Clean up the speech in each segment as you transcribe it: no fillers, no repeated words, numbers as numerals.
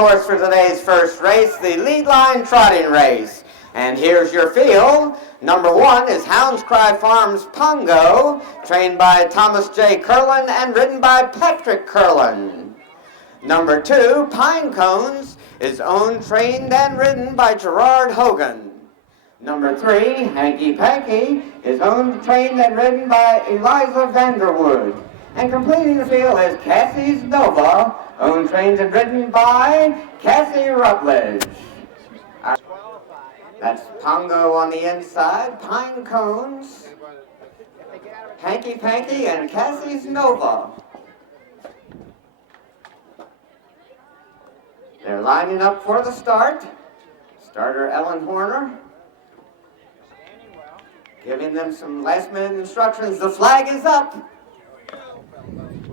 Horse for today's first race, the Leadline trotting race. And here's your field. Number 1 is Hounds Cry Farms Pongo, trained by Thomas J. Curlin and ridden by Patrick Curlin. Number 2, Pine Cones, is owned, trained, and ridden by Gerard Hogan. Number 3, Hanky Panky, is owned, trained, and ridden by Eliza Vanderwood. And completing the field is Cassie's Nova, owned, trained, and ridden by Cassie Rutledge. That's Pongo on the inside, Pine Cones, Hanky Panky, and Cassie's Nova. They're lining up for the start. Starter Ellen Horner giving them some last-minute instructions. The flag is up.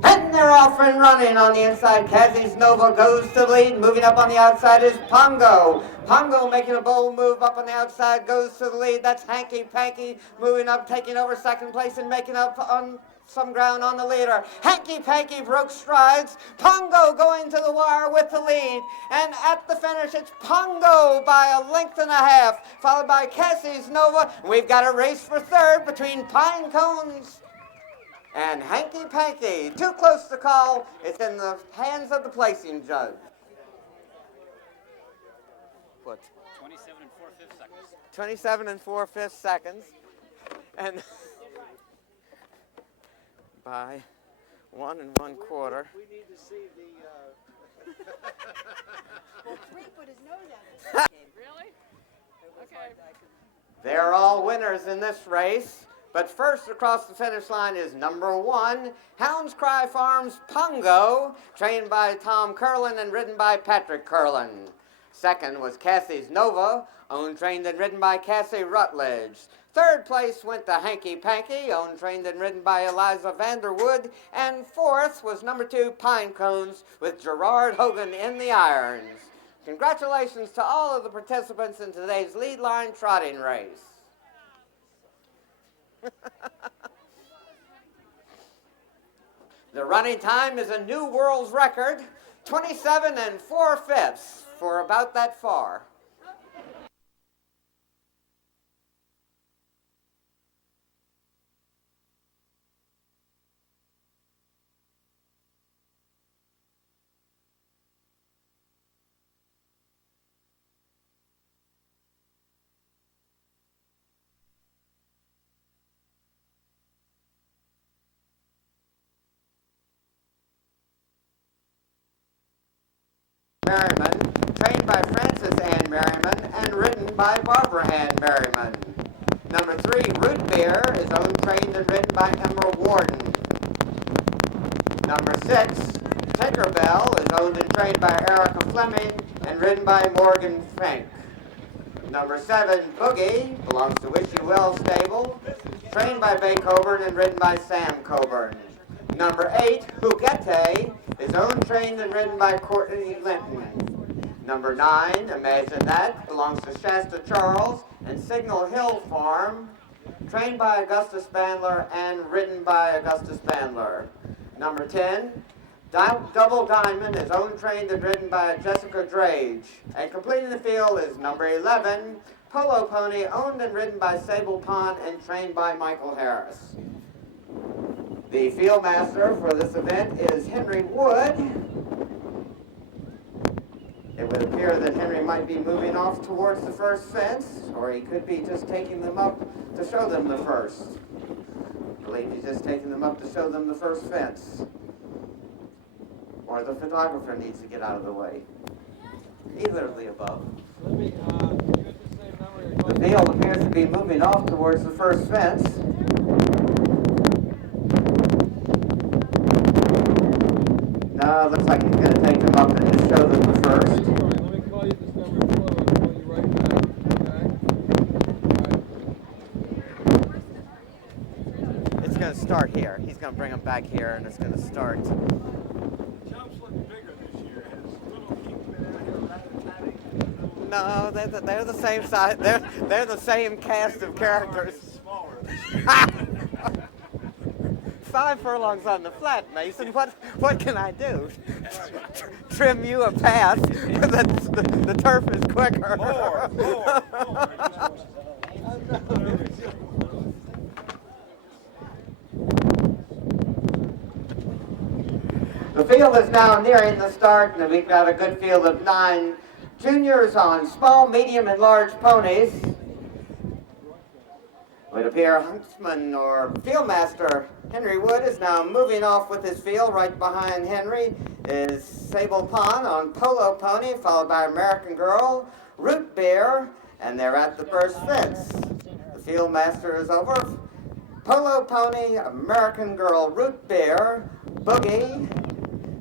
And they're off and running on the inside. Cassie's Nova goes to the lead. Moving up on the outside is Pongo. Pongo making a bold move up on the outside, goes to the lead. That's Hanky Panky moving up, taking over second place and making up on some ground on the leader. Hanky Panky broke strides. Pongo going to the wire with the lead. And at the finish, it's Pongo by a length and a half, followed by Cassie's Nova. We've got a race for third between Pine Cones and Hanky Panky. Too close to call. It's in the hands of the placing judge. What? 27 and 4/5 seconds. 27 and 4/5 seconds. And by 1 1/4. We need to see the... Well, Freak put his nose out. Really? Okay. They're all winners in this race. But first across the finish line is number 1, Hounds Cry Farms Pongo, trained by Tom Curlin and ridden by Patrick Curlin. Second was Cassie's Nova, owned, trained, and ridden by Cassie Rutledge. Third place went to Hanky Panky, owned, trained, and ridden by Eliza Vanderwood. And fourth was number 2, Pine Cones, with Gerard Hogan in the irons. Congratulations to all of the participants in today's Leadline trotting race. The running time is a new world's record, 27 and 4/5 for about that far. Merriman, trained by Frances Ann Merriman and ridden by Barbara Ann Merriman. Number 3, Root Beer, is owned, trained, and ridden by Emma Warden. Number 6, Tinkerbell, is owned and trained by Erica Fleming and ridden by Morgan Fink. Number 7, Boogie, belongs to Wish You Well stable, trained by Bay Coburn and ridden by Sam Coburn. Number 8, Huguette, is owned, trained, and ridden by Courtney Linton. Number 9, Imagine That, belongs to Shasta Charles and Signal Hill Farm, trained by Augusta Spandler and ridden by Augusta Spandler. Number 10, Double Diamond, is owned, trained, and ridden by Jessica Drage. And completing the field is number 11, Polo Pony, owned and ridden by Sable Pond and trained by Michael Harris. The field master for this event is Henry Wood. It would appear that Henry might be moving off towards the first fence, or he could be just taking them up to show them the first. I believe he's just taking them up to show them the first fence. Or the photographer needs to get out of the way. Either of the above. The field appears to be moving off towards the first fence. No, it looks like he's going to take them up and just show them the first. Let me call you this number of flow. I'll call you right back. Okay? It's going to start here. He's going to bring them back here, and it's going to start. The jump's looking bigger this year. Has little King been out here rat-a-tatting? No, they're the same size. They're the same cast of characters. Smaller this year. 5 furlongs on the flat, Mason. What can I do? trim you a path. The turf is quicker. More. The field is now nearing the start, and we've got a good field of 9 juniors on small, medium, and large ponies. It would appear huntsman or fieldmaster Henry Wood is now moving off with his field. Right behind Henry is Sable Pond on polo pony, followed by American Girl, Root Beer, and they're at the first fence. The fieldmaster is over. Polo pony, American Girl, Root Beer, Boogie,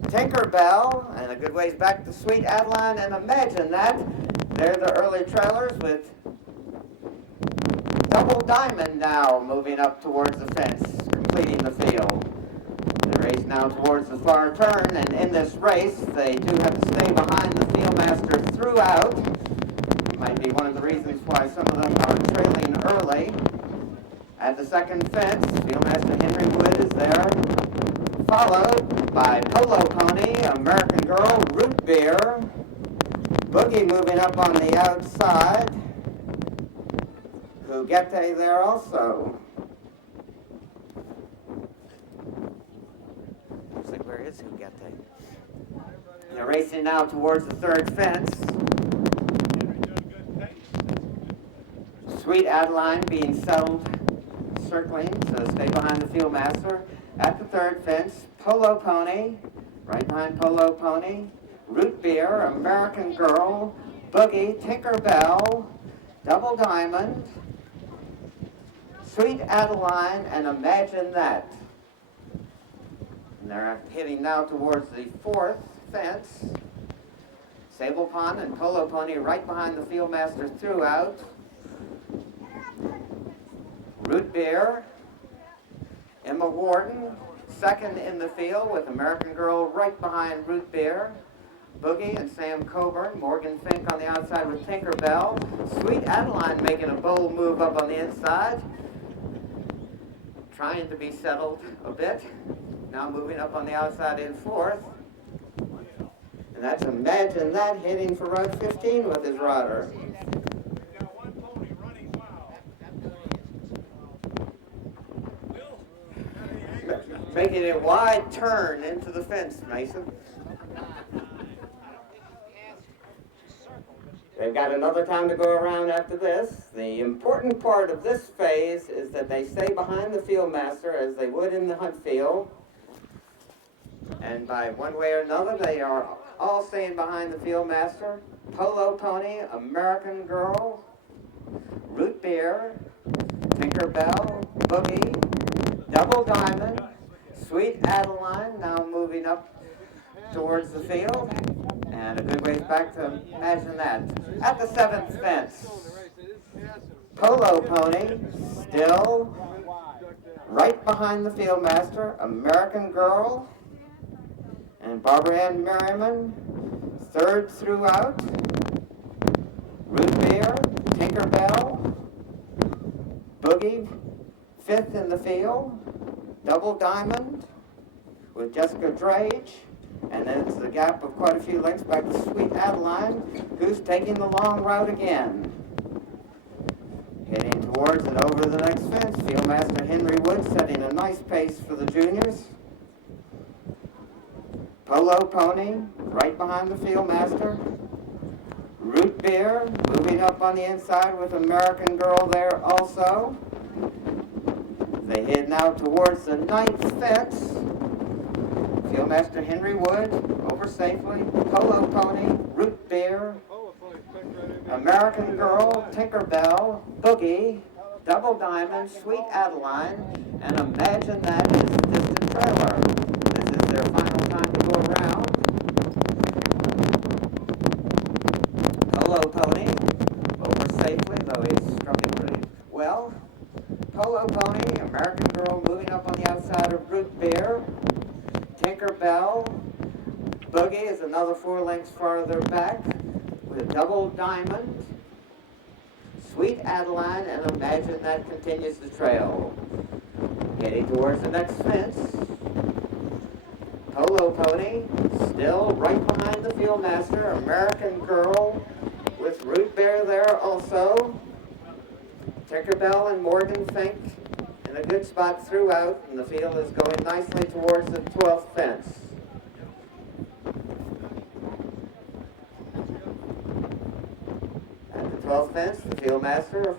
Tinkerbell, and a good ways back to Sweet Adeline, and Imagine That. They're the early trailers with Double Diamond now moving up towards the fence, completing the field. The race now towards the far turn, and in this race, they do have to stay behind the fieldmaster throughout. Might be one of the reasons why some of them are trailing early. At the second fence, fieldmaster Henry Wood is there, followed by Polo Pony, American Girl, Root Beer, Boogie moving up on the outside, Huguette there also. Looks like where is Huguette? They're racing now towards the third fence. Sweet Adeline being settled, circling to stay behind the fieldmaster. At the third fence, Polo Pony, right behind Polo Pony, Root Beer, American Girl, Boogie, Tinkerbell, Double Diamond, Sweet Adeline, and Imagine That. And they're heading now towards the fourth fence. Sable Pond and Polo Pony right behind the fieldmaster throughout. Root Beer, Emma Warden, second in the field with American Girl right behind Root Beer. Boogie and Sam Coburn, Morgan Fink on the outside with Tinkerbell. Sweet Adeline making a bold move up on the inside. Trying to be settled a bit. Now moving up on the outside in fourth. And that's Imagine That hitting for road 15 with his rider. Making a wide turn into the fence, Mason. They've got another time to go around after this. The important part of this phase is that they stay behind the fieldmaster as they would in the hunt field. And by one way or another, they are all staying behind the fieldmaster. Polo Pony, American Girl, Root Beer, Tinkerbell, Boogie, Double Diamond, Sweet Adeline now moving up towards the field. And a good ways back to Imagine That. At the seventh fence, Polo Pony, still right behind the fieldmaster, American Girl, and Barbara Ann Merriman, third throughout, Root Beer, Tinkerbell, Boogie, fifth in the field, Double Diamond with Jessica Drage, and then it's the gap of quite a few lengths back to Sweet Adeline, who's taking the long route again. Heading towards and over the next fence, fieldmaster Henry Wood setting a nice pace for the juniors. Polo Pony, right behind the fieldmaster. Root Beer, moving up on the inside with American Girl there also. They head now towards the ninth fence. Fieldmaster Henry Wood, over safely. Polo Pony, Root Beer, American Girl, Tinkerbell, Boogie, Double Diamond, Sweet Adeline, and Imagine That is the distant trailer. This is their final time to go around. Polo Pony, over safely, though he's struck it pretty well. Polo Pony, American Girl moving up on the outside of Root Beer. Tinkerbell. Boogie is another 4 lengths farther back with Double Diamond. Sweet Adeline and Imagine That continues the trail. Heading towards the next fence. Polo Pony still right behind the field master, American Girl with Root Bear there also. Tinkerbell and Morgan Fink in a good spot throughout, and the field is going nicely towards the 12th fence. At the 12th fence, the field master,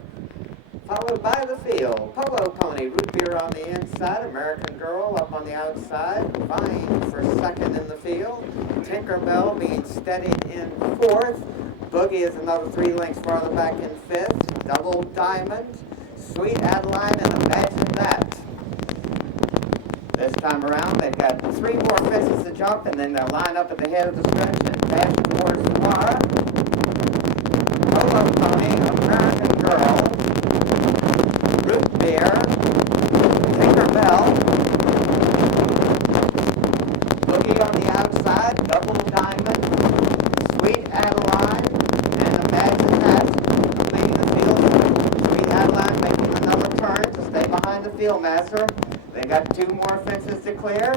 followed by the field. Polo Pony, Root Beer on the inside, American Girl up on the outside, vying for second in the field. Tinkerbell being steadied in fourth. Boogie is another 3 lengths farther back in fifth. Double Diamond, Sweet Adeline, and Imagine That. This time around, they've got 3 more fences to jump, and then they'll line up at the head of the stretch and dash towards the bar. Polo Pony, American Girl, Root Beer, Tinkerbell, Boogie on the outside, Double Diamond, Sweet Adeline, and Imagine That leading the field. Sweet Adeline making another turn to stay behind the field master. They got 2 more fences to clear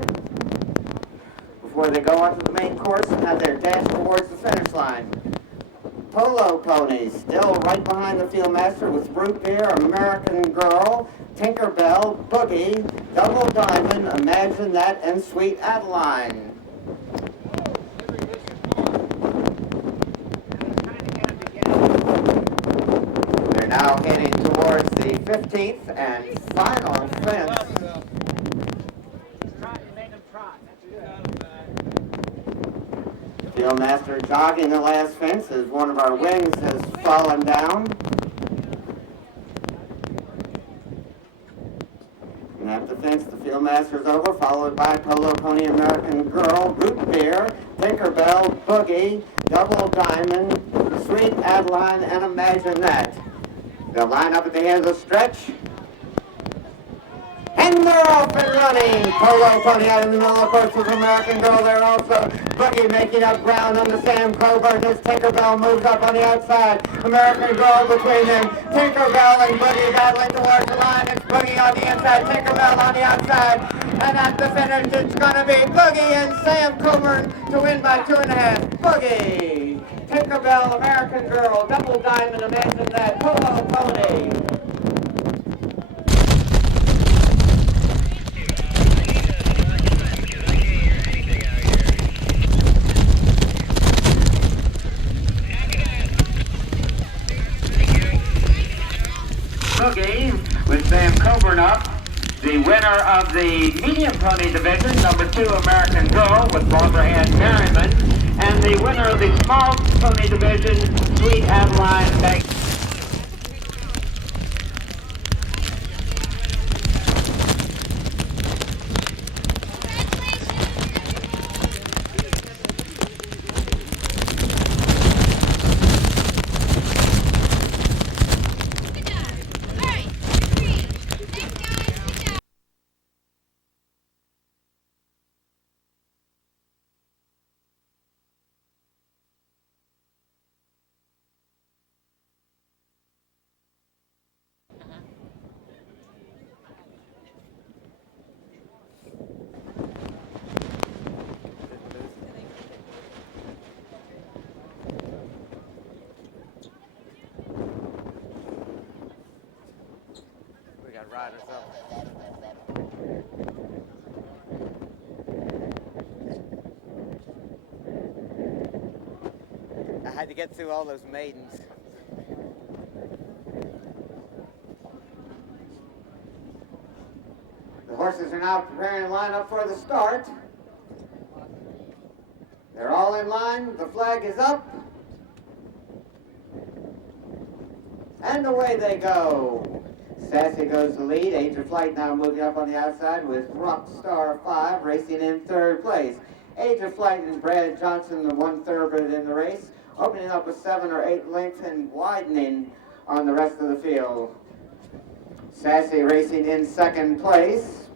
before they go onto the main course and have their dash towards the finish line. Polo Ponies still right behind the field master with Root Beer, American Girl, Tinkerbell, Boogie, Double Diamond, Imagine That, and Sweet Adeline. They're now heading towards the 15th and final fence. Field master jogging the last fence as one of our wings has fallen down. And at the fence, the field master's over, followed by Polo Pony, American Girl, Root Beer, Tinkerbell, Boogie, Double Diamond, Sweet Adeline, and Imagine That. They'll line up at the end of the stretch. And they're off and running. Polo Pony out in the middle of the course with American Girl there also. Boogie making up ground on the Sam Coburn as Tinkerbell moves up on the outside. American Girl between them. Tinkerbell and Boogie battling towards the line. It's Boogie on the inside, Tinkerbell on the outside. And at the finish, it's going to be Boogie and Sam Coburn to win by 2.5. Boogie, Tinkerbell, American Girl, Double Diamond, Imagine That, Polo Pony. Boogie with Sam Coburn up. The winner of the medium pony division, number 2 American Girl with Barbara Ann Merriman. And the winner of the small pony division, Sweet Adeline Bank. Riders up. I had to get through all those maidens. The horses are now preparing to line up for the start. They're all in line. The flag is up. And away they go. Sassy goes to lead. Age of Flight now moving up on the outside with Rockstar 5 racing in 3rd place. Age of Flight and Brad Johnson, the 1/3 in the race, opening up with 7 or 8 lengths and widening on the rest of the field. Sassy racing in 2nd place.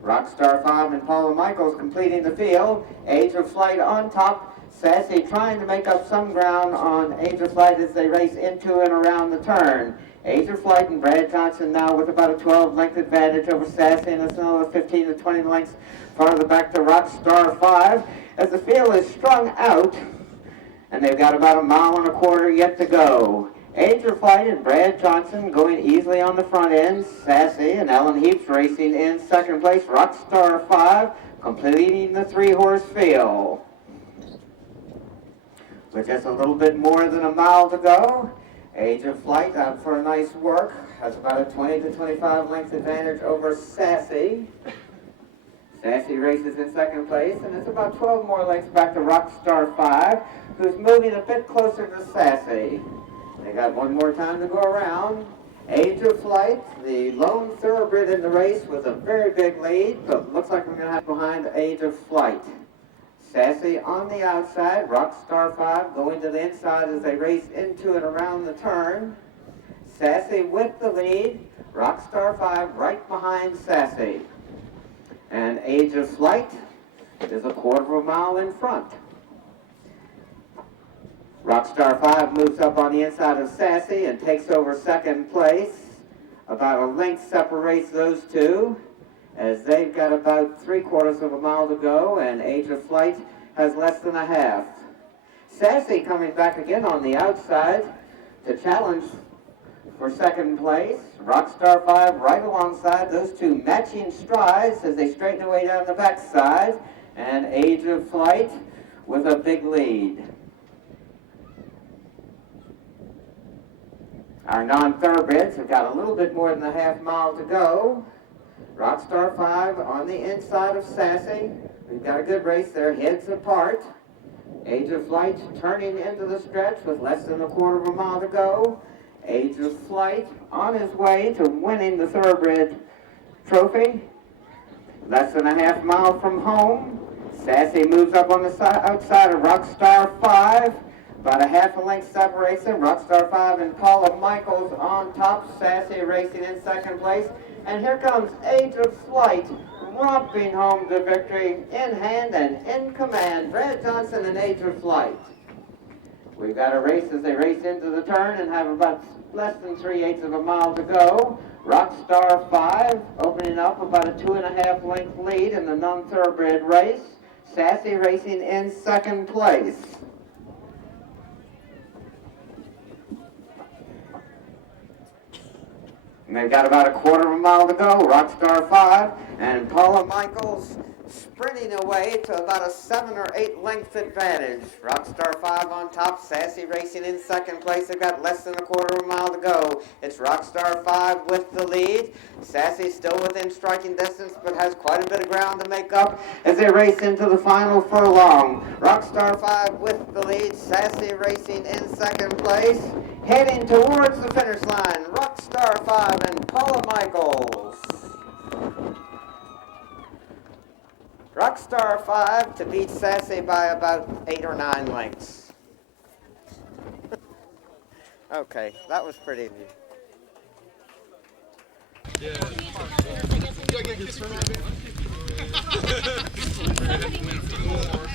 Rockstar 5 and Paula Michaels completing the field. Age of Flight on top. Sassy trying to make up some ground on Age of Flight as they race into and around the turn. Age of Flight and Brad Johnson now with about a 12-length advantage over Sassy, and it's another 15 to 20 lengths farther back to Rockstar 5 as the field is strung out, and they've got about 1.25 miles yet to go. Age of Flight and Brad Johnson going easily on the front end. Sassy and Ellen Heaps racing in second place. Rockstar 5 completing the 3-horse field. With just a little bit more than 1 mile to go, Age of Flight out for a nice work. Has about a 20 to 25 length advantage over Sassy. Sassy races in second place, and it's about 12 more lengths back to Rockstar 5, who's moving a bit closer to Sassy. They got one more time to go around. Age of Flight, the lone thoroughbred in the race with a very big lead, but looks like we're going to have behind Age of Flight. Sassy on the outside, Rockstar 5 going to the inside as they race into and around the turn. Sassy with the lead, Rockstar 5 right behind Sassy. And Age of Flight is a 1/4 mile in front. Rockstar 5 moves up on the inside of Sassy and takes over second place. About a length separates those two, as they've got about 3/4 mile to go, and Age of Flight has less than a half. Sassy coming back again on the outside to challenge for second place. Rockstar 5 right alongside, those two matching strides as they straighten away down the backside, and Age of Flight with a big lead. Our non-thoroughbreds have got a little bit more than a half mile to go. Rockstar 5 on the inside of Sassy. We've got a good race there, heads apart. Age of Flight turning into the stretch with less than a 1/4 mile to go. Age of Flight on his way to winning the thoroughbred trophy. Less than a half mile from home. Sassy moves up on the outside of Rockstar 5. About a half a length separates them. Rockstar 5 and Paula Michaels on top. Sassy racing in second place. And here comes Age of Flight romping home the victory in hand and in command. Brad Johnson and Age of Flight. We've got a race as they race into the turn and have about less than 3/8 mile to go. Rockstar 5 opening up about a 2.5 length lead in the non-thoroughbred race. Sassy racing in second place. And they've got about a 1/4 mile to go. Rockstar 5 and Paula Michaels sprinting away to about a 7 or 8 length advantage. Rockstar 5 on top, Sassy racing in second place. They've got less than a 1/4 mile to go. It's Rockstar 5 with the lead. Sassy still within striking distance, but has quite a bit of ground to make up as they race into the final furlong. Rockstar 5 with the lead, Sassy racing in second place. Heading towards the finish line, Rockstar 5 and Paula Michaels. Rockstar 5 to beat Sassy by about 8 or 9 lengths. Okay, that was pretty neat.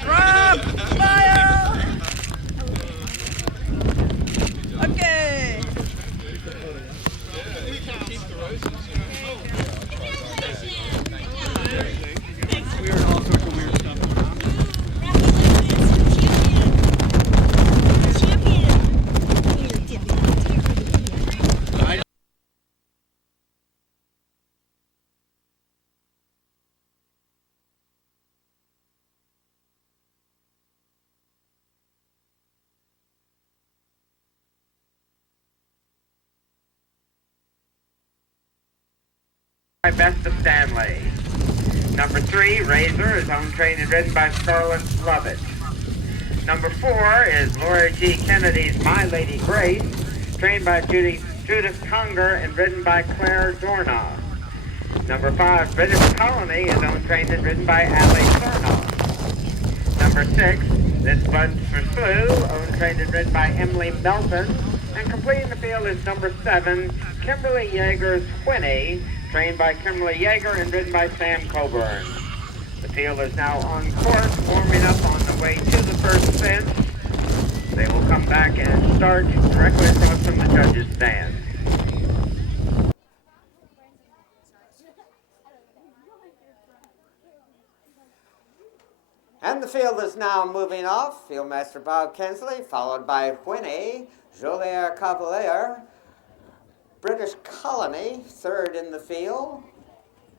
Rob! Smile! Okay. We heard all sorts of weird stuff going on. Best of Stanley. Number 3, Razor, is owned, trained, and ridden by Scarlett Lovett. Number 4 is Laura G. Kennedy's My Lady Grace, trained by Judith Conger and ridden by Claire Dorna. Number 5, British Colony, is owned, trained, and ridden by Allie Thornoff. Number 6, This Bud's for Slew, owned, trained, and ridden by Emily Melton. And completing the field is number 7, Kimberly Yeager's Winnie, trained by Kimberly Yeager and ridden by Sam Coburn. The field is now on course, warming up on the way to the first fence. They will come back and start directly across from the judges' stand. And the field is now moving off. Fieldmaster Bob Kensley, followed by Whinny, Joliet Cavalier, British Colony, third in the field.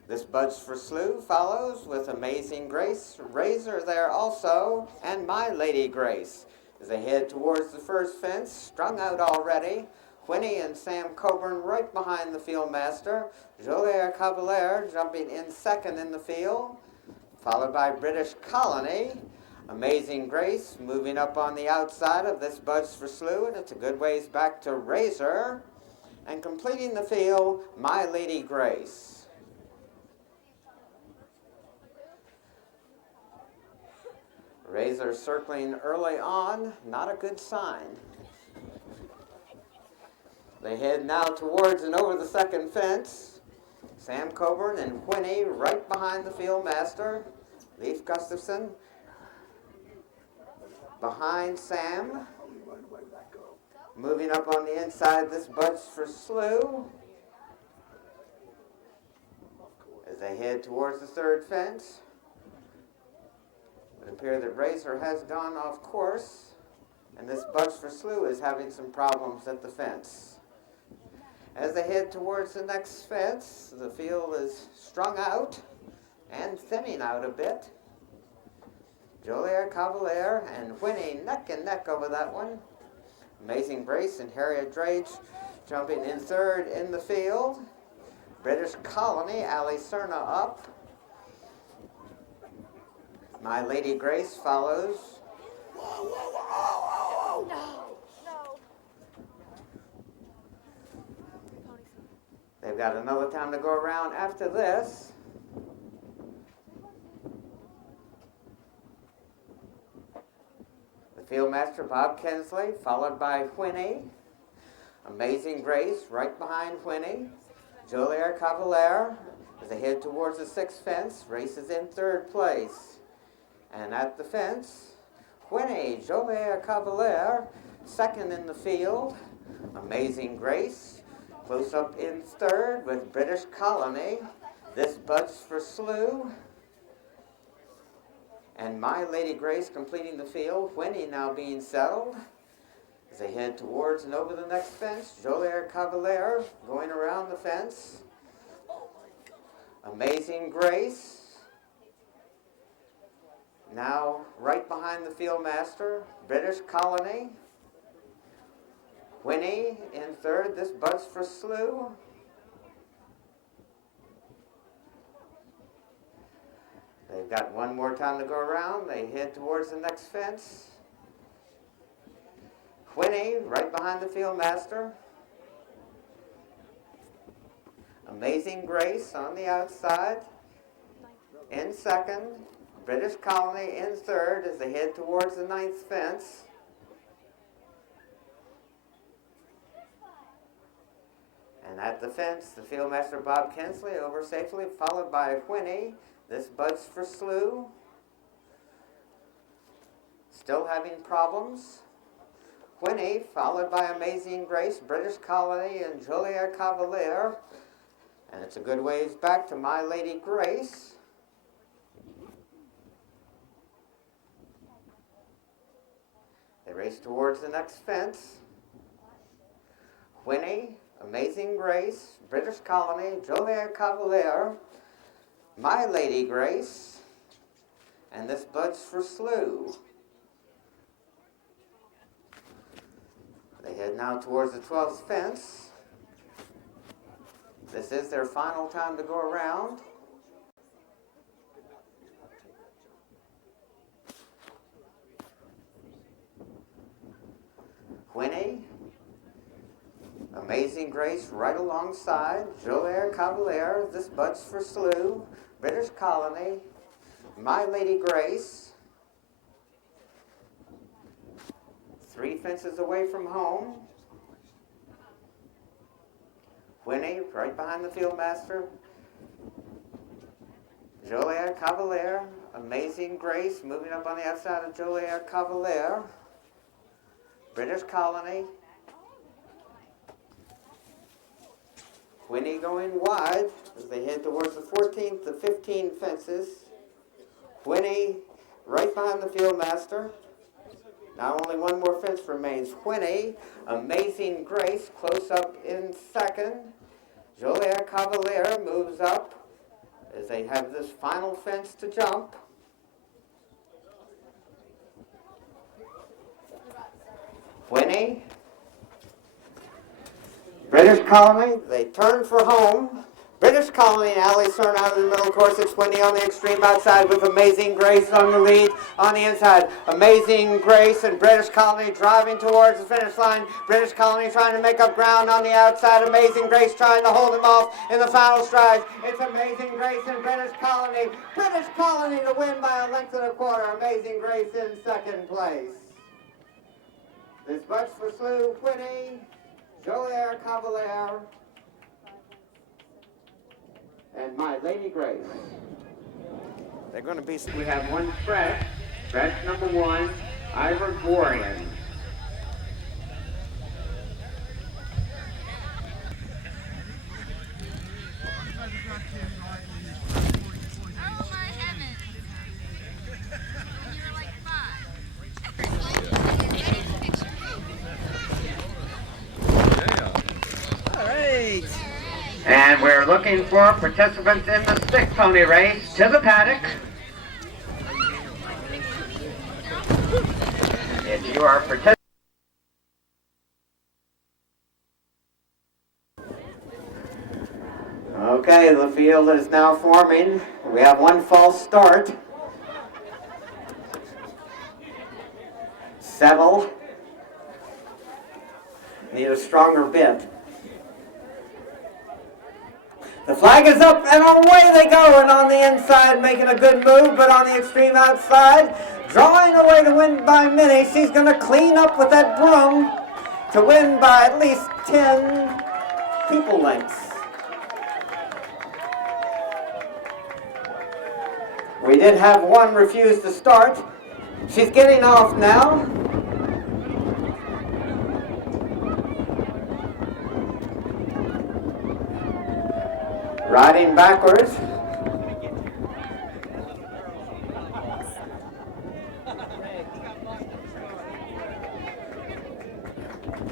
This Buds for Slew follows with Amazing Grace, Razor there also, and My Lady Grace. As they head towards the first fence, strung out already, Whinny and Sam Coburn right behind the fieldmaster. Joliet Cavalier jumping in second in the field, followed by British Colony. Amazing Grace moving up on the outside of this Buds for Slew, and it's a good ways back to Razor. And completing the field, My Lady Grace. Razor circling early on, not a good sign. They head now towards and over the second fence. Sam Coburn and Whinny right behind the fieldmaster. Leif Gustafson behind Sam. Moving up on the inside, this Buds for Slew. As they head towards the third fence. It appears that Razor has gone off course, and this Buds for Slew is having some problems at the fence. As they head towards the next fence, the field is strung out and thinning out a bit. Joliet Cavalier and Whinny neck and neck over that one. Amazing Grace and Harriet Drage jumping in third in the field. British Colony, Ali Cerna up. My Lady Grace follows. No, no. They've got another time to go around after this. The fieldmaster, Bob Kensley, followed by Whinny. Amazing Grace, right behind Whinny. Joliet Cavalier, as they head towards the sixth fence, races in third place. And at the fence, Whinny, Joliet Cavalier, second in the field. Amazing Grace, close up in third with British Colony. This Buds for Slew. And My Lady Grace completing the field. Whinny now being settled. As they head towards and over the next fence, Joliet Cavalier going around the fence. Amazing Grace. Now right behind the fieldmaster, British Colony. Whinny in third, this Buds for Slew. They've got one more time to go around. They head towards the next fence. Whinny right behind the fieldmaster. Amazing Grace on the outside. In second. British Colony in third as they head towards the ninth fence. And at the fence, the fieldmaster Bob Kensley over safely, followed by Whinny. This Buds for Slew. Still having problems. Whinny, followed by Amazing Grace, British Colony, and Joliet Cavalier. And it's a good ways back to My Lady Grace. They race towards the next fence. Whinny, Amazing Grace, British Colony, Joliet Cavalier, My Lady Grace, and this Buds for Slew. They head now towards the 12th fence. This is their final time to go around. Whinny, Amazing Grace right alongside, Joliet Cavalier, this Buds for Slew, British Colony, My Lady Grace, 3 fences away from home. Whinny right behind the fieldmaster, Joliet Cavalier, Amazing Grace moving up on the outside of Joliet Cavalier, British Colony, Whinny going wide as they head towards the 14th to 15 fences. Whinny right behind the field master. Now only one more fence remains. Winnie, Amazing Grace, close up in second. Julia Cavalier moves up as they have this final fence to jump. Winnie, British Colony, they turn for home. British Colony and Allie Cern out of the middle course. It's Winnie on the extreme outside with Amazing Grace on the lead on the inside. Amazing Grace and British Colony driving towards the finish line. British Colony trying to make up ground on the outside. Amazing Grace trying to hold him off in the final stride. It's Amazing Grace and British Colony. British Colony to win by a length and a quarter. Amazing Grace in second place. This much for Sloan, Winnie, Joliere Cavalier, and My Lady Grace. They're going to be... We have one fresh number 1, Ivorian. And we're looking for participants in the stick pony race to the paddock. If you are participating. Okay, the field is now forming. We have one false start. Settle. Need a stronger bit. The flag is up and away they go, and on the inside making a good move, but on the extreme outside, drawing away to win by many. She's going to clean up with that broom to win by at least 10 people lengths. We did have one refuse to start. She's getting off now. Riding backwards.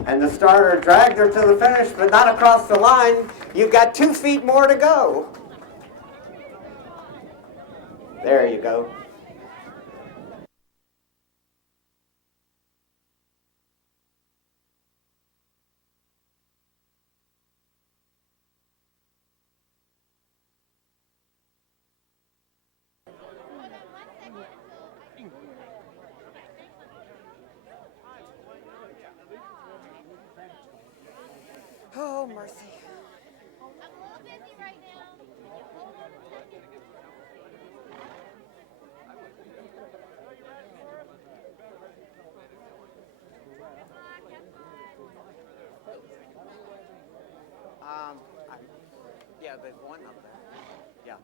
And the starter dragged her to the finish, but not across the line. You've got 2 feet more to go. There you go. Oh, mercy. I'm a little busy right now. Yeah, there's one up there. Yeah.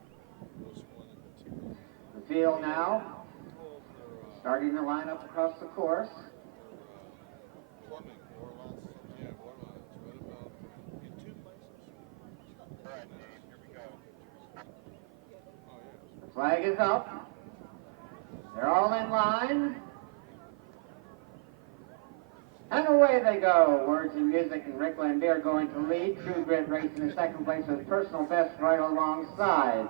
The field now, starting to line up across the course. The flag is up. They're all in line. And away they go. Words and Music and Rick Landier going to lead. True Grit racing in second place with personal best right alongside.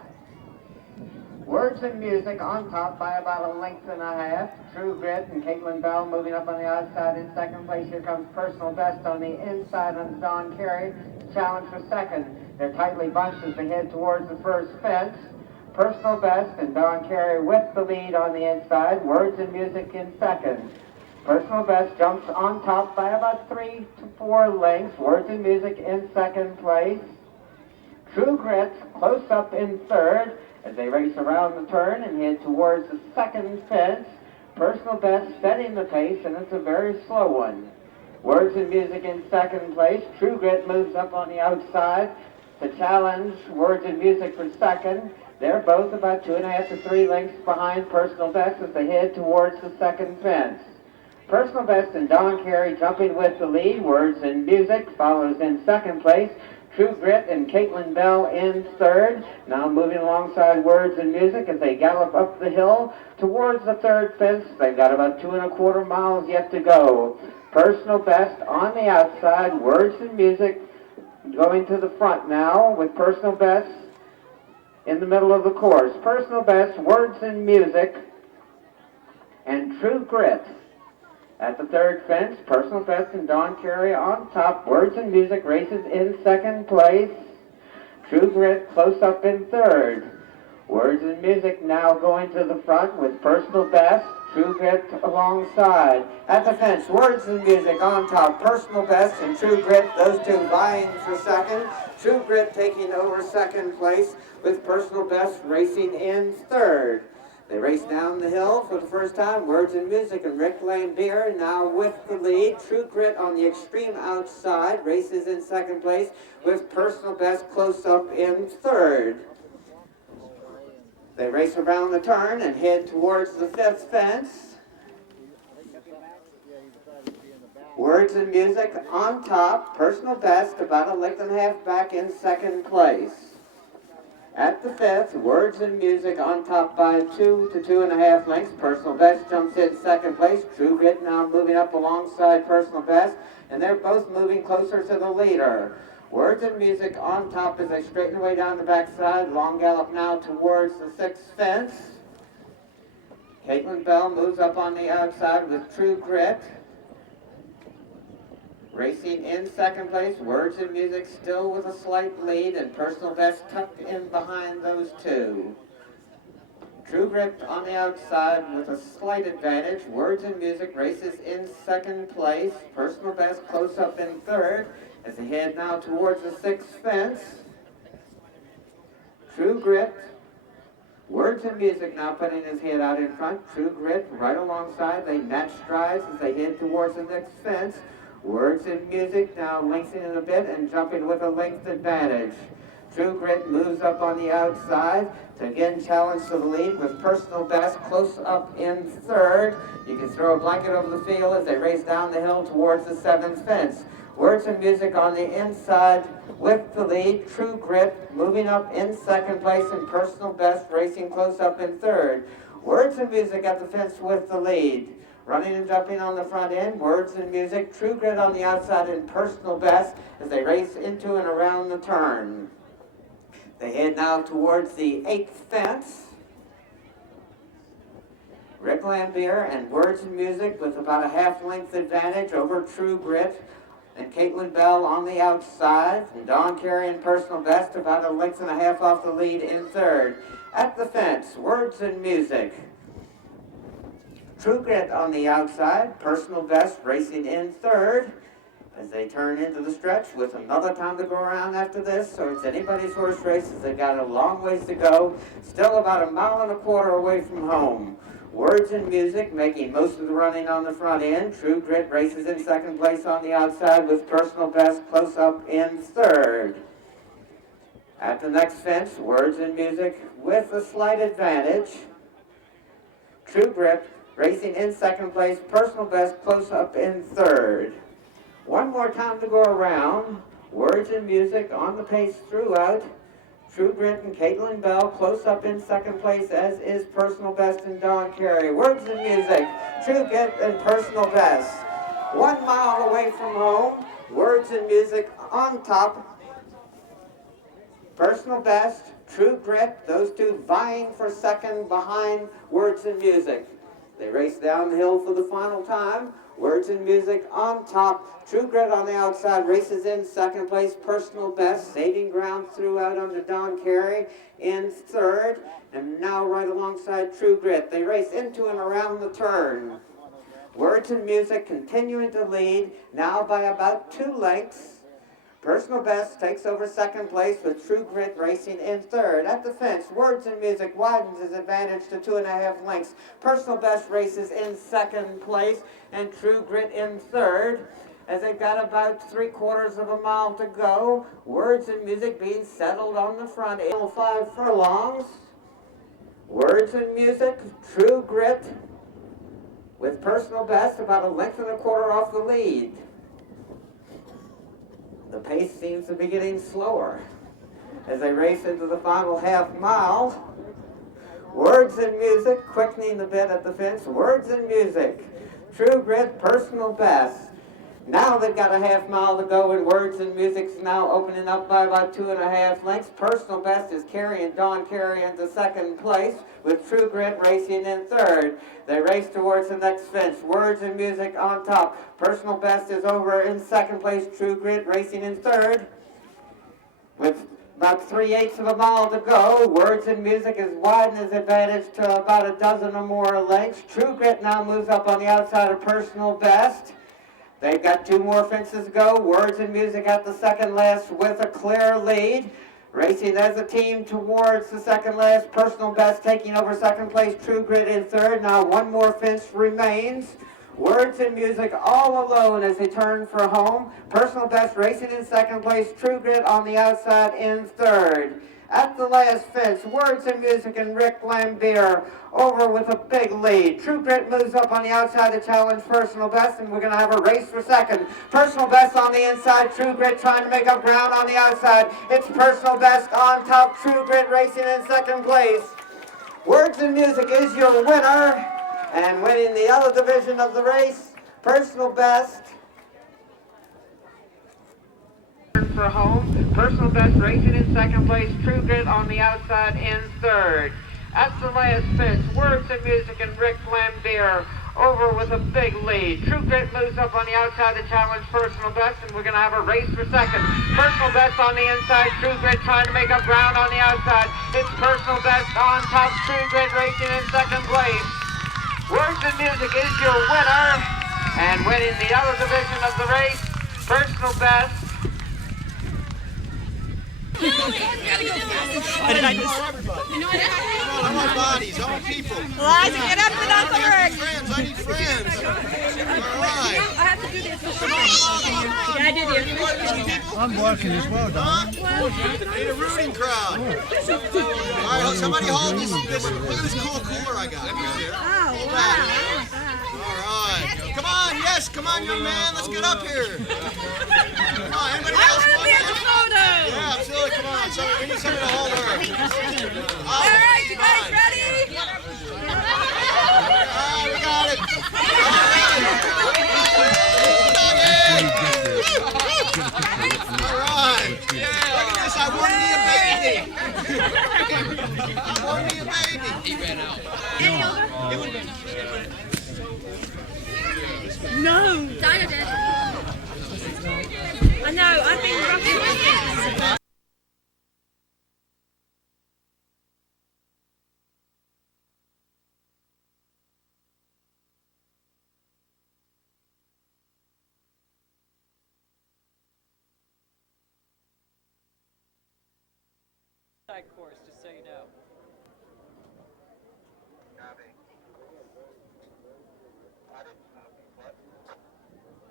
Words and Music on top by about a length and a half. True Grit and Caitlin Bell moving up on the outside in second place. Here comes personal best on the inside on Don Carey. Challenge for second. They're tightly bunched as they head towards the first fence. Personal best and Don Carey with the lead on the inside. Words and Music in second. Personal best jumps on top by about 3 to 4 lengths. Words and Music in second place. True Grit close up in third as they race around the turn and head towards the second fence. Personal best setting the pace, and it's a very slow one. Words and Music in second place. True Grit moves up on the outside to challenge Words and Music for second. They're both about 2.5 to 3 lengths behind Personal Best as they head towards the second fence. Personal Best and Don Carey jumping with the lead. Words and Music follows in second place. True Grit and Caitlin Bell in third. Now moving alongside Words and Music as they gallop up the hill towards the third fence. They've got about 2.25 miles yet to go. Personal best on the outside. Words and Music going to the front now with personal best in the middle of the course. Personal best, Words and Music, and True Grit at the third fence. Personal best and Don Carey on top. Words and Music races in second place. True Grit close up in third. Words and Music now going to the front with personal best. True Grit alongside. At the fence, Words and Music on top. Personal best and True Grit, those two vying for second. True Grit taking over second place with personal best racing in third. They race down the hill for the first time. Words and Music and Rick Lambier now with the lead. True Grit on the extreme outside races in second place with personal best close up in third. They race around the turn and head towards the fifth fence. Words and Music on top. Personal best about a length and a half back in second place. At the fifth, Words and Music on top by 2 to 2.5 lengths. Personal best jumps in second place. True Grit now moving up alongside personal best, and they're both moving closer to the leader. Words and Music on top as they straighten away down the backside. Long gallop now towards the sixth fence. Caitlin Bell moves up on the outside with True Grit. Racing in second place, Words and Music still with a slight lead, and personal best tucked in behind those two. True Grit on the outside with a slight advantage. Words and Music races in second place. Personal best close up in third as they head now towards the sixth fence. True Grit, Words and Music now putting his head out in front. True Grit right alongside. They match strides as they head towards the next fence. Words and Music now lengthening a bit and jumping with a length advantage. True Grit moves up on the outside to again challenge to the lead with personal best close up in third. You can throw a blanket over the field as they race down the hill towards the seventh fence. Words and Music on the inside with the lead. True Grit moving up in second place and personal best racing close up in third. Words and Music at the fence with the lead. Running and jumping on the front end, Words and Music, True Grit on the outside and personal best as they race into and around the turn. They head now towards the eighth fence. Rick Lambier and Words and Music with about a half-length advantage over True Grit. And Caitlin Bell on the outside. And Don Carey and personal best about a length and a half off the lead in third. At the fence, Words and Music. True Grit on the outside, personal best racing in third as they turn into the stretch with another time to go around after this, so it's anybody's horse race as they've got a long ways to go, still about 1.25 miles away from home. Words and Music making most of the running on the front end. True Grit races in second place on the outside with personal best close up in third. At the next fence, Words and Music with a slight advantage. True Grit racing in second place, personal best close up in third. One more time to go around. Words and Music on the pace throughout. True Grit and Caitlin Bell close up in second place, as is personal best and Don Carey. Words and Music, True Grit and personal best. 1 mile away from home. Words and Music on top. Personal best, True Grit, those two vying for second behind Words and Music. They race down the hill for the final time. Words and Music on top. True Grit on the outside races in second place. Personal best saving ground throughout under Don Carey in third. And now right alongside True Grit. They race into and around the turn. Words and Music continuing to lead now by about 2 lengths. Personal best takes over second place with True Grit racing in third. At the fence, Words and Music widens his advantage to 2.5 lengths. Personal best races in second place and True Grit in third. As they've got about 3/4 mile to go, Words and Music being settled on the front. 5 furlongs. Words and Music, True Grit with personal best about 1.25 lengths off the lead. The pace seems to be getting slower as they race into the final half mile. Words and music, quickening the bit at the fence. Words and music. True Grit, personal best. Now they've got a half mile to go, and Words and Music's now opening up by about 2.5 lengths. Personal best is Dawn Carey into second place, with True Grit racing in third. They race towards the next fence. Words and Music on top. Personal best is over in second place. True Grit racing in third, with about 3/8 of a mile to go. Words and Music is widening his advantage to about a dozen or more lengths. True Grit now moves up on the outside of Personal Best. They've got 2 more fences to go. Words and Music at the second last with a clear lead. Racing as a team towards the second last. Personal Best taking over second place. True Grit in third. Now 1 more fence remains. Words and Music all alone as they turn for home. Personal Best racing in second place. True Grit on the outside in third. At the last fence, Words and Music and Rick Lambier over with a big lead. True Grit moves up on the outside to challenge Personal Best, and we're going to have a race for second. Personal Best on the inside, True Grit trying to make up ground on the outside. It's Personal Best on top, True Grit racing in second place. Words and Music is your winner, and winning the other division of the race, Personal Best. For home, Personal Best racing in second place, True Grit on the outside in third. At the last fence, Words and Music and Rick Lambier over with a big lead. True Grit moves up on the outside to challenge Personal Best, and we're going to have a race for second. Personal Best on the inside, True Grit trying to make up ground on the outside. It's Personal Best on top, True Grit racing in second place. Words and Music is your winner, and winning the other division of the race, Personal Best. What did I just... I want bodies, I want people. Eliza, get up and off the work. I need friends. All right. I have to do this. Yeah, I did it. I'm working as well, Huh? Need a rooting crowd. All right, somebody hold this. Look at this cool cooler I got. Oh, wow. All right. Come on, yes, come on, young man. Let's get up here. Come on, anybody I else want to want be in the photo. Yeah, absolutely. Come on. So we need somebody to hold her. All right, you guys ready? We got it. All right. Look at this. I won me a baby. I won me a baby. He ran out. No. Dinah did. I know. I've been rushing. Course, just so you know.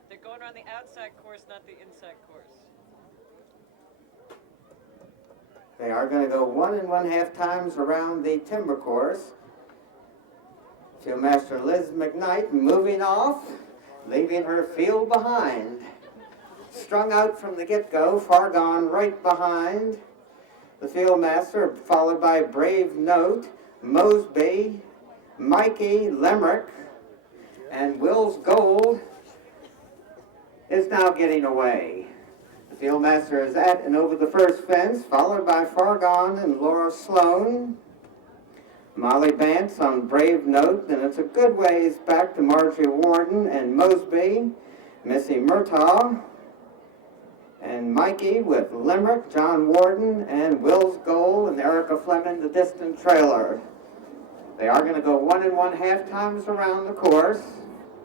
They're going around the outside course, not the inside course. They are going to go 1 1/2 times around the timber course. Fieldmaster Liz McKnight moving off, leaving her field behind. Strung out from the get-go, far gone right behind. The Fieldmaster, followed by Brave Note, Mosby, Mikey, Limerick, and Will's Gold is now getting away. The Fieldmaster is at and over the first fence, followed by Fargon and Laura Sloan. Molly Bance on Brave Note, and it's a good ways back to Marjorie Warden and Mosby, Missy Murtaugh, and Mikey with Limerick, John Warden, and Will's Goal, and Erica Fleming, the distant trailer. They are going to go 1 1/2 times around the course.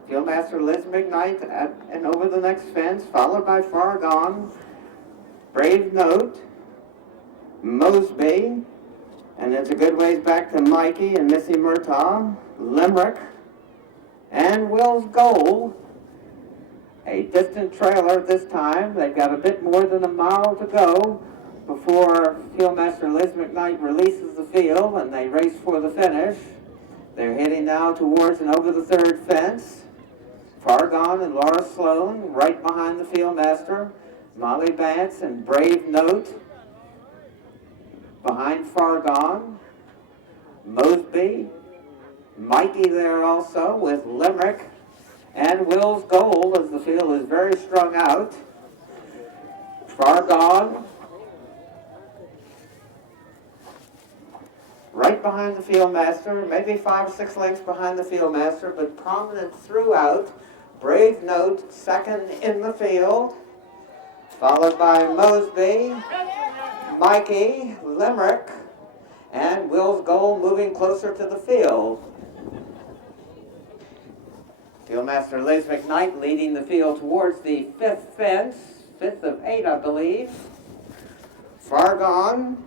Fieldmaster Liz McKnight at and over the next fence, followed by Fargon, Brave Note, Mosby, and it's a good ways back to Mikey and Missy Murtaugh, Limerick, and Will's Goal. A distant trailer this time. They've got a bit more than a mile to go before Fieldmaster Liz McKnight releases the field and they race for the finish. They're heading now towards and over the third fence. Fargon and Laura Sloan right behind the Fieldmaster. Molly Bance and Brave Note. Behind Far Gone, Mosby, Mikey there also with Limerick, and Will's Gold as the field is very strung out. Far Gone, right behind the Fieldmaster, maybe 5 or 6 lengths behind the Fieldmaster, but prominent throughout. Brave Note second in the field, followed by Mosby, Mikey, Limerick, and Will's Goal moving closer to the field. Fieldmaster Liz McKnight leading the field towards the 5th fence, 5th of 8, I believe. Far Gone,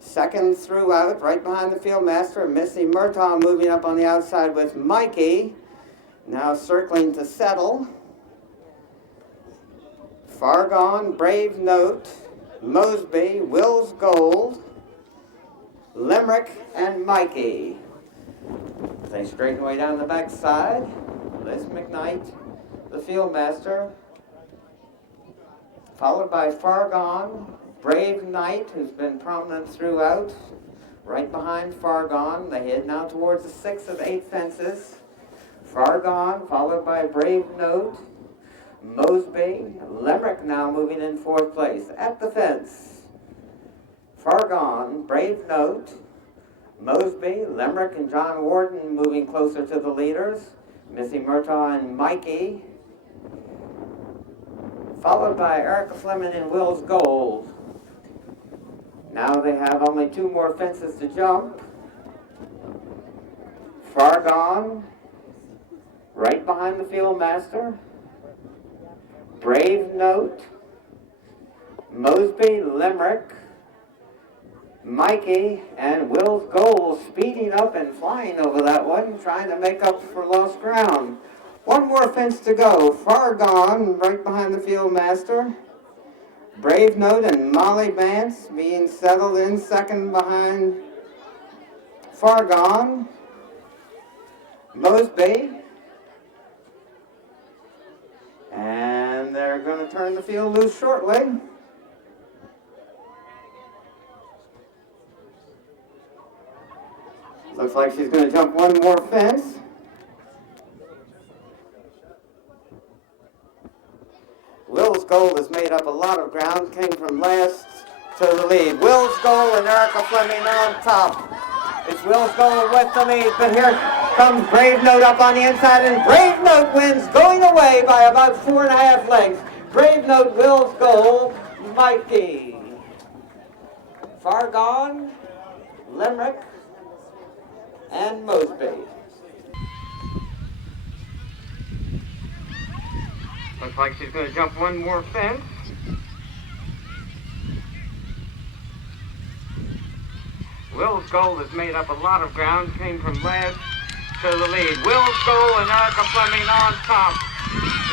second throughout, right behind the Fieldmaster. Missy Murtaugh moving up on the outside with Mikey, now circling to settle. Far Gone, Brave Note, Mosby, Will's Gold, Limerick, and Mikey. They straighten way down the backside. Liz McKnight, the Fieldmaster, followed by Far Gone, Brave Knight, who's been prominent throughout, right behind Far Gone. They head now towards the 6th of 8 fences. Far Gone, followed by Brave Note, Mosby, Limerick now moving in 4th place at the fence. Far Gone, Brave Note, Mosby, Limerick, and John Warden moving closer to the leaders. Missy Murtaugh and Mikey, followed by Erica Fleming and Will's Gold. Now they have only 2 more fences to jump. Far Gone, right behind the Fieldmaster. Brave Note, Mosby, Limerick, Mikey, and Will's Goal speeding up and flying over that one, trying to make up for lost ground. 1 more fence to go. Far Gone, right behind the Fieldmaster. Brave Note and Molly Bance being settled in second behind Far Gone. Mosby. And they're going to turn the field loose shortly. Looks like she's going to jump 1 more fence. Will's Goal has made up a lot of ground, came from last to the lead. Will's Goal and Erica Fleming on top. It's Will's Goal with the lead, but here comes Brave Note up on the inside, and Brave Note wins, going away by about 4.5 lengths. Brave Note, Will's Goal, Mikey. Far Gone, Limerick, and Mosby. Looks like she's going to jump 1 more fence. Will's Goal has made up a lot of ground, came from last to the lead. Will's Goal and Erica Fleming on top.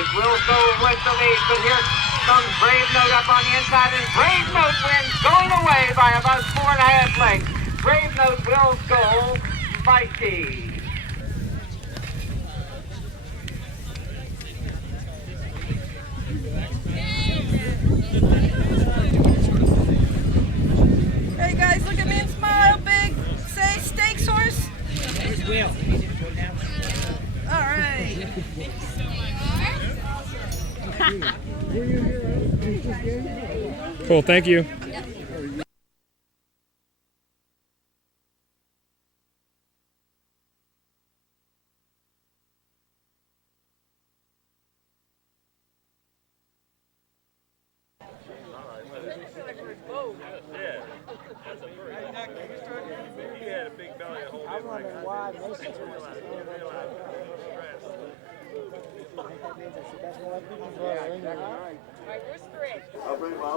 It's Will's Goal with the lead, but here comes Brave Note up on the inside, and Brave Note wins, going away by about 4.5 lengths. Brave Note, Will's Goal, Mikey. Hey guys, look at me and smile big. Say steaks horse. Where's Will? All right. Cool, thank you.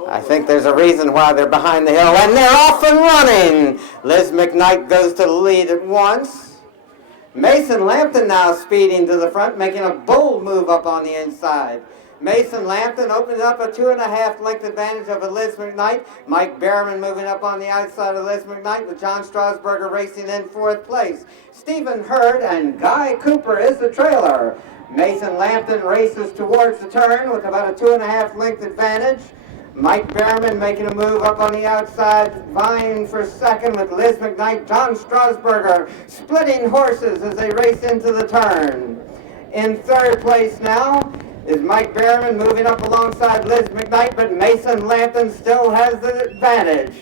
I think there's a reason why they're behind the hill, and they're off and running. Liz McKnight goes to the lead at once. Mason Lampton now speeding to the front, making a bold move up on the inside. Mason Lampton opened up a 2.5 length advantage over Liz McKnight. Mike Behrman moving up on the outside of Liz McKnight with John Strasburger racing in 4th place. Stephen Hurd and Guy Cooper is the trailer. Mason Lampton races towards the turn with about a 2.5 length advantage. Mike Behrman making a move up on the outside, vying for second with Liz McKnight. John Strasburger splitting horses as they race into the turn. In 3rd place now is Mike Behrman moving up alongside Liz McKnight, but Mason Lampton still has the advantage.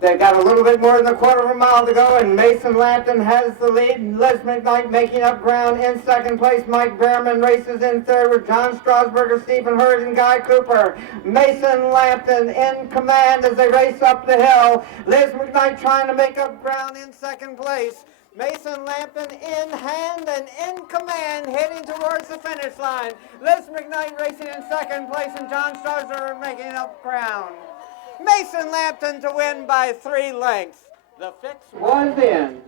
They've got a little bit more than a quarter of a mile to go, and Mason Lampton has the lead. Liz McKnight making up ground in 2nd place. Mike Behrman races in 3rd with John Strasburger, Stephen Hurd, and Guy Cooper. Mason Lampton in command as they race up the hill. Liz McKnight trying to make up ground in 2nd place. Mason Lampton in hand and in command, heading towards the finish line. Liz McKnight racing in 2nd place, and John Strasburger making up ground. Mason Lampton to win by 3 lengths. The fix was in.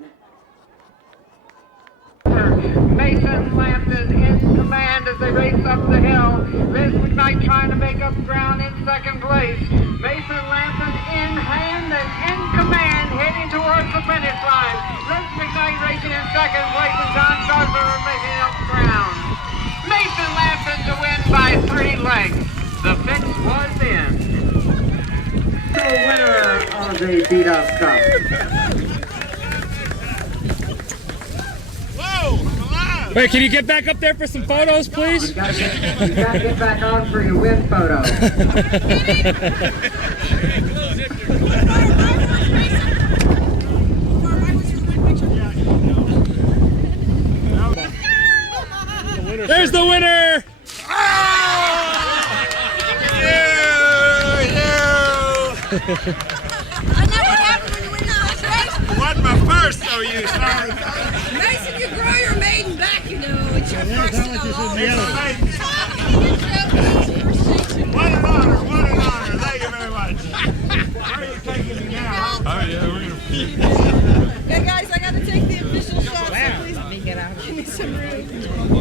Mason Lampton in command as they race up the hill. Liz McKnight trying to make up ground in 2nd place. Mason Lampton in hand and in command, heading towards the finish line. Liz McKnight racing in 2nd place, and John Strasburger making up ground. Mason Lampton to win by 3 lengths. The fix was in. The winner of the beat-up cup. Whoa! Wait, can you get back up there for some photos, please? You gotta get back on for your win photo. There's the winner! I know what happened when you went down this race. Wasn't my first, though, you sorry. Mason, you grow your maiden back, you know. It's your first in a long time. What an honor, what an honor. Thank you very much. Where are you taking me now? Oh, yeah, we're going to... Hey, guys, I got to take the official shot, so please give me some room.